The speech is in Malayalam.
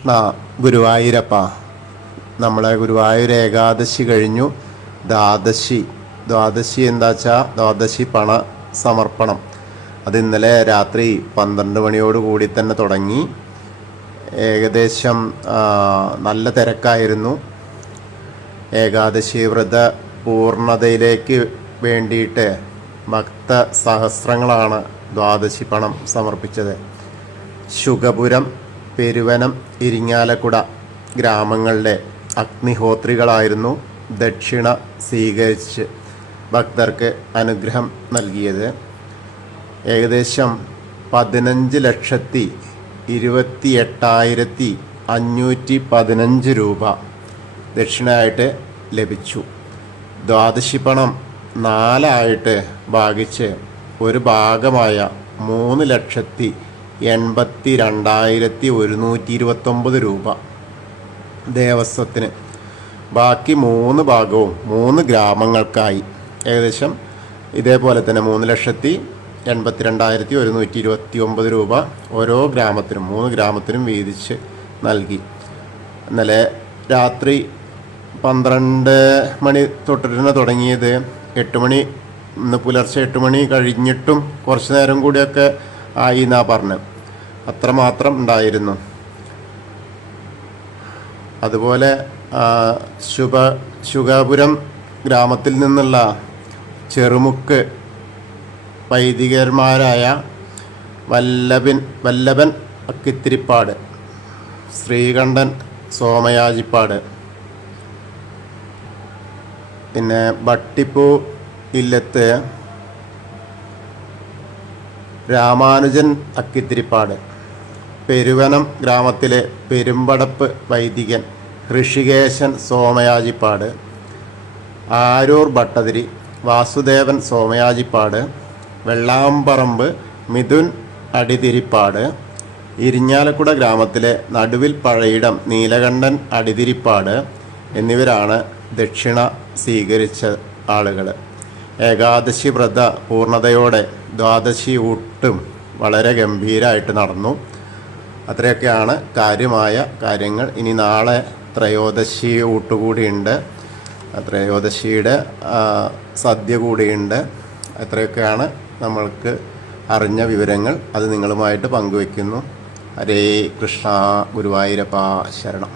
കൃഷ്ണ ഗുരുവായൂരപ്പ. നമ്മളെ ഗുരുവായൂർ ഏകാദശി കഴിഞ്ഞു. ദ്വാദശി എന്താ വെച്ചാൽ ദ്വാദശി പണ സമർപ്പണം. അത് ഇന്നലെ രാത്രി 12 മണിയോടുകൂടി തന്നെ തുടങ്ങി. ഏകദേശം നല്ല തിരക്കായിരുന്നു. ഏകാദശി വ്രത പൂർണ്ണതയിലേക്ക് വേണ്ടിയിട്ട് ഭക്ത സഹസ്രങ്ങളാണ് ദ്വാദശി പണം സമർപ്പിച്ചത്. ശുഗപുരം, പെരുവനം, ഇരിങ്ങാലക്കുട ഗ്രാമങ്ങളിലെ അഗ്നിഹോത്രികളായിരുന്നു ദക്ഷിണ സ്വീകരിച്ച് ഭക്തർക്ക് അനുഗ്രഹം നൽകിയത്. ഏകദേശം 15,28,515 രൂപ ദക്ഷിണയായിട്ട് ലഭിച്ചു. ദ്വാദശി പണം 4 ഭാഗിച്ച് ഒരു ഭാഗമായ 3,82,129 രൂപ ദേവസ്വത്തിന്, ബാക്കി 3 ഭാഗവും 3 ഗ്രാമങ്ങൾക്കായി ഏകദേശം ഇതേപോലെ തന്നെ 3,82,129 രൂപ ഓരോ ഗ്രാമത്തിനും 3 ഗ്രാമത്തിനും വീതിച്ച് നൽകി. ഇന്നലെ രാത്രി 12 മണി തൊട്ടിട്ട് തുടങ്ങിയത് 8 മണി, ഇന്ന് പുലർച്ചെ 8 മണി കഴിഞ്ഞിട്ടും കുറച്ച് നേരം കൂടിയൊക്കെ ആയി എന്നാ പറഞ്ഞത്. അത്രമാത്രം ഉണ്ടായിരുന്നു. അതുപോലെ ശുഗപുരം ഗ്രാമത്തിൽ നിന്നുള്ള ചെറുമുക്ക് വൈദികന്മാരായ വല്ലഭൻ അക്കിത്തിരിപ്പാട്, ശ്രീകണ്ഠൻ സോമയാജിപ്പാട്, പിന്നെ ബട്ടിപ്പൂ ഇല്ലത്ത് രാമാനുജൻ അക്കിത്തിരിപ്പാട്, പെരുവനം ഗ്രാമത്തിലെ പെരുമ്പടപ്പ് വൈദികൻ ഋഷികേശൻ സോമയാജിപ്പാട്, ആരൂർ ഭട്ടതിരി വാസുദേവൻ സോമയാജിപ്പാട്, വെള്ളാമ്പറമ്പ് മിഥുൻ അടിതിരിപ്പാട്, ഇരിഞ്ഞാലക്കുട ഗ്രാമത്തിലെ നടുവിൽ പഴയിടം നീലകണ്ഠൻ അടിതിരിപ്പാട് എന്നിവരാണ് ദക്ഷിണ സ്വീകരിച്ച ആളുകൾ. ഏകാദശി വ്രത പൂർണ്ണതയോടെ ദ്വാദശി ഊട്ടും വളരെ ഗംഭീരമായിട്ട് നടന്നു. അത്രയൊക്കെയാണ് കാര്യമായ കാര്യങ്ങൾ. ഇനി നാളെ ത്രയോദശി ഊട്ടുകൂടിയുണ്ട്, ത്രയോദശിയുടെ സദ്യ കൂടിയുണ്ട്. അത്രയൊക്കെയാണ് നമ്മൾക്ക് അറിഞ്ഞ വിവരങ്ങൾ. അത് നിങ്ങളുമായിട്ട് പങ്കുവയ്ക്കുന്നു. ഹരേ കൃഷ്ണ. ഗുരുവായൂരപ്പ ശരണം.